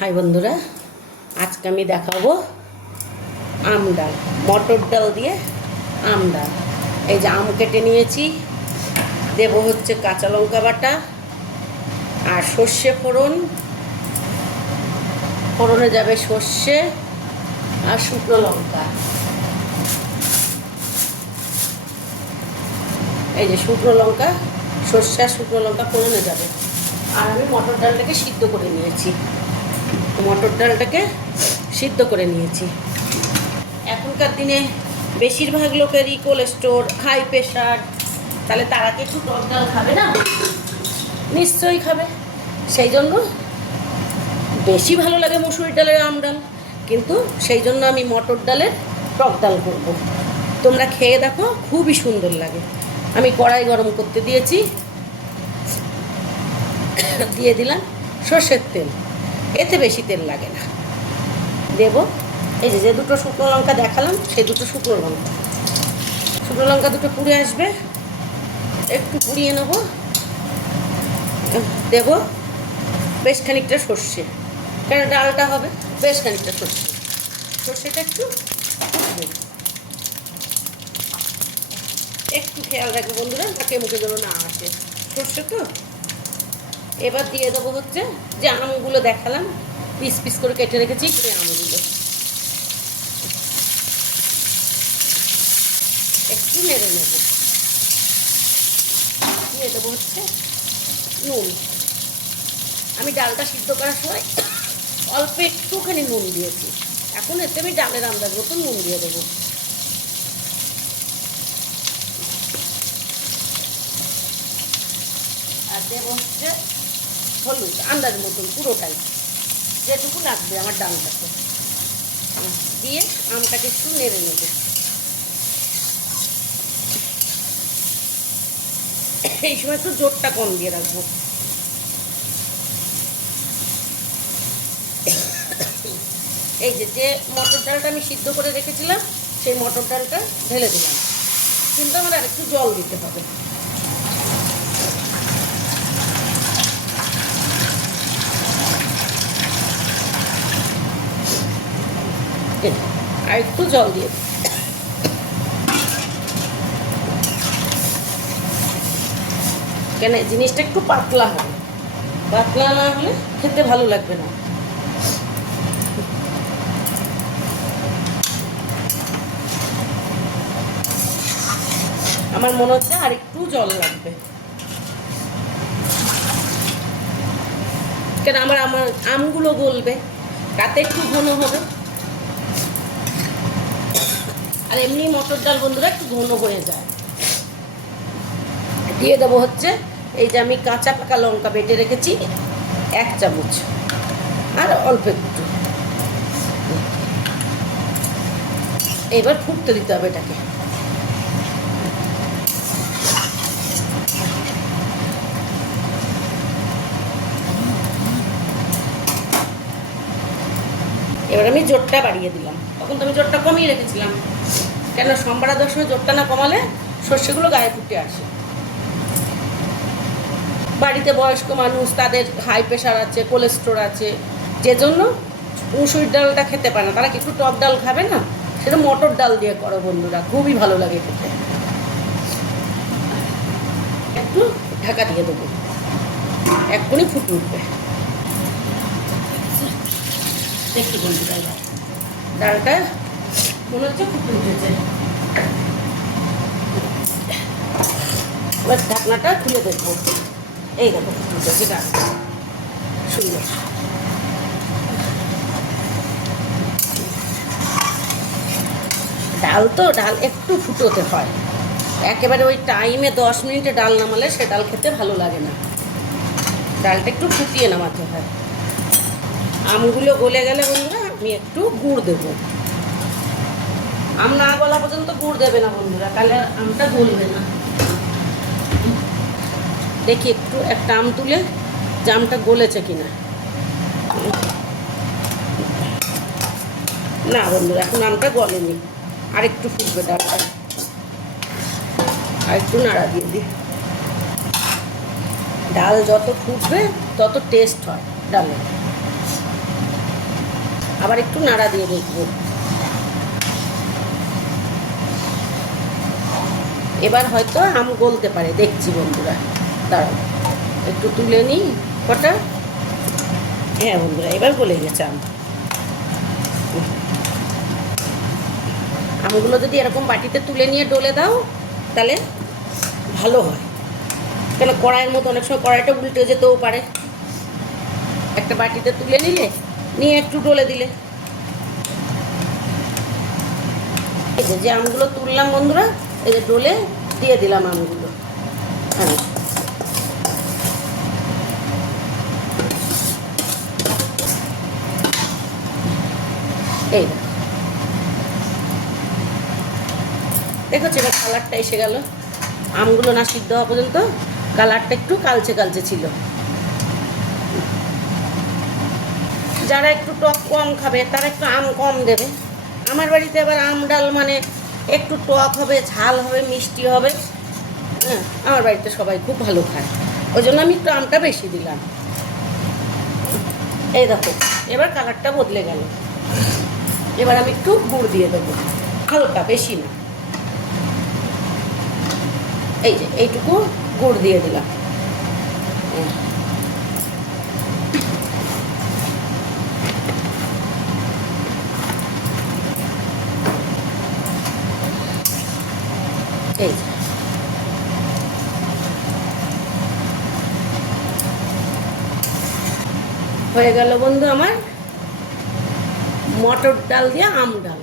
High বন্ধুরা, আজকে আমি দেখাবো আম ডাল, মটর ডাল দিয়ে আম ডাল। এই যে আম কেটে নিয়েছি, দেব হচ্ছে কাঁচা লঙ্কা বাটা আর সর্ষে ফোড়ন। ফোড়নে যাবে সর্ষে আর শুকনো লঙ্কা। এই যে শুকনো লঙ্কা, সর্ষে আর শুকনো লঙ্কা ফোড়নে যাবে। আর আমি মটর ডালটাকে সিদ্ধ করে নিয়েছি। এখনকার দিনে বেশিরভাগ লোকেরই কোলেস্টোর, হাই প্রেশার, তাহলে তারা কি একটু টক ডাল খাবে না? নিশ্চয়ই খাবে। সেই জন্য বেশি ভালো লাগে মুসুরির ডালের আম ডাল, কিন্তু সেই জন্য আমি মটর ডালের টক ডাল করব। তোমরা খেয়ে দেখো, খুবই সুন্দর লাগে। আমি কড়াই গরম করতে দিয়েছি, দিয়ে দিলাম সর্ষের তেল। এতে বেশি তেল লাগে না। দেব এই যে দুটো শুকনো লঙ্কা দেখালাম, সেই দুটো শুকনো লঙ্কা দুটো পুড়ে আসবে, একটু পুড়িয়ে নেব। দেব বেশ খানিকটা সর্ষে, কেন ডালটা হবে, বেশ খানিকটা সর্ষেটা একটু ফুটবে। একটু খেয়াল রাখবে বন্ধুরা, তাকে মুখে যেন না আসে, সর্ষে তো। এবার দিয়ে দেবো হচ্ছে যে আমগুলো দেখালাম, পিস পিস করে কেটে রেখেছি, সেই আমগুলো একটু নেড়ে নেব। দিয়ে দেবো হচ্ছে নুন। আমি ডালটা সিদ্ধ করার সময় অল্প একটুখানি নুন দিয়েছি, এখন এতে আমি ডালের আন্দাজ মতো নুন দিয়ে দেবো। আর দেবো হচ্ছে হলুদ আন্দাজ মতন, পুরোটাই যেটুকু লাগবে আমার ডালটাতে। দিয়ে আমটাকে একটু নেড়ে নেব। এই সময় একটু জোরটা কম দিয়ে রাখবো। এই যে মটর ডালটা আমি সিদ্ধ করে রেখেছিলাম, সেই মটর ডালটা ঢেলে দিলাম, কিন্তু আমার আর একটু জল দিতে হবে। আর একটু জল দিয়ে কেন জিনিসটা একটু পাতলা হবে, পাতলা না হলে খেতে ভালো লাগবে না। আমার মনে হচ্ছে আর একটু জল লাগবে, কেন আমার আমগুলো গলবে, তাতে একটু ঘন হবে। আর এমনি মটর ডাল বন্ধুরা একটু ঘন হয়ে যায়। দিয়ে দেবো হচ্ছে এই যে আমি কাঁচা পাকা লঙ্কা বেটে রেখেছি 1 চামচ, আর অল্প একটু। এবার ফুটতে দিতে হবে এটাকে। এবার আমি জোরটা বাড়িয়ে দিলাম, তখন তো আমি জোরটা কমিয়ে রেখেছিলাম, কেন সম্বারা দেওয়ার সময় জোরটা না কমালে সর্ষেগুলো গায়ে ফুটে আসে। বাড়িতে বয়স্ক মানুষ, তাদের হাই প্রেশার আছে, কোলেস্ট্রল আছে, যে জন্য মুসুরির ডালটা খেতে পারে না, তারা একটু টক ডাল খাবে না, সেটা মটর ডাল দিয়ে করো বন্ধুরা, খুবই ভালো লাগে খেতে। একটু ঢাকা দিয়ে দেবো, এক্ষুনি ফুটে উঠবে। দেখি বন্ধুরা, ডালটা মনে হচ্ছে ফুটে উঠেছে। এবার ঢাকনাটা খুলে দেখবো। এই দেখো ফুটে উঠেছে ডাল, সুন্দর। ডাল একটু ফুটোতে হয়, একেবারে ওই টাইমে 10 মিনিটে ডাল নামালে সে ডাল খেতে ভালো লাগে না, ডালটা একটু ফুটিয়ে নামাতে হয়। আমগুলো গলে গেলে বন্ধুরা আমি একটু গুড় দেবো। আম না গলা পর্যন্ত গুড় দেবে না বন্ধুরা, তাহলে আমটা গলবে না। দেখি একটু একটা আম তুলে যে আমটা গলেছে কিনা। না বন্ধুরা, এখন আমটা গলেনি, আর একটু ফুটবে ডালটা, আর একটু নাড়া দিয়ে দিই। ডাল যত ফুটবে তত টেস্ট হয় ডালে। আবার একটু নাড়া দিয়ে দেখবো। এবার হয়তো আম গলতে পারে, দেখছি বন্ধুরা, দাঁড়াও একটু তুলে নিই কটা। হ্যাঁ বন্ধুরা, এবার গলে গেছে আম। আমগুলো যদি এরকম বাটিতে তুলে নিয়ে ডলে দাও তাহলে ভালো হয়, কেন কড়াইয়ের মতো অনেক সময় কড়াইটা উল্টে যেতেও পারে। একটা বাটিতে তুলে নিলে, নিয়ে একটু ডলে দিলে। এই যে আমগুলো তুললাম বন্ধুরা, এই যে ডলে দিয়ে দিলাম আমগুলো। হ্যাঁ, এই দেখো এবার কালারটা এসে গেল। আমগুলো না সিদ্ধ হওয়া পর্যন্ত কালারটা একটু কালচে কালচে ছিল। যারা একটু টক কম খাবে তারা একটু আম কম দেবে। আমার বাড়িতে আবার আম ডাল মানে একটু টক হবে, ঝাল হবে, মিষ্টি হবে। হ্যাঁ, আমার বাড়িতে সবাই খুব ভালো খায়, ওই জন্য আমি একটু আমটা বেশি দিলাম। এই দেখো এবার কালারটা বদলে গেল। এবার আমি একটু গুড় দিয়ে দেবো, হালকা, বেশি না। এই যে এইটুকু গুড় দিয়ে দিলাম। এই যে হয়ে গেল বন্ধু আমার মটর ডাল দিয়ে আম ডাল।